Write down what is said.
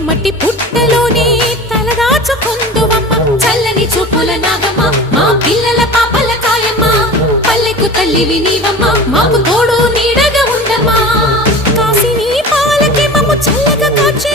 మట్టి పుట్టలోనే తలదాచుకుందువమ్మ చల్లని చూపుల నాగమ్మ మా పిల్లల పాపల కాయమ్మ పల్లెకు తల్లివి నీవమ్మ మాకు తోడు నీడగా ఉండమ్మా కాసిని పాలకి మమ్ము చల్లగా కాచే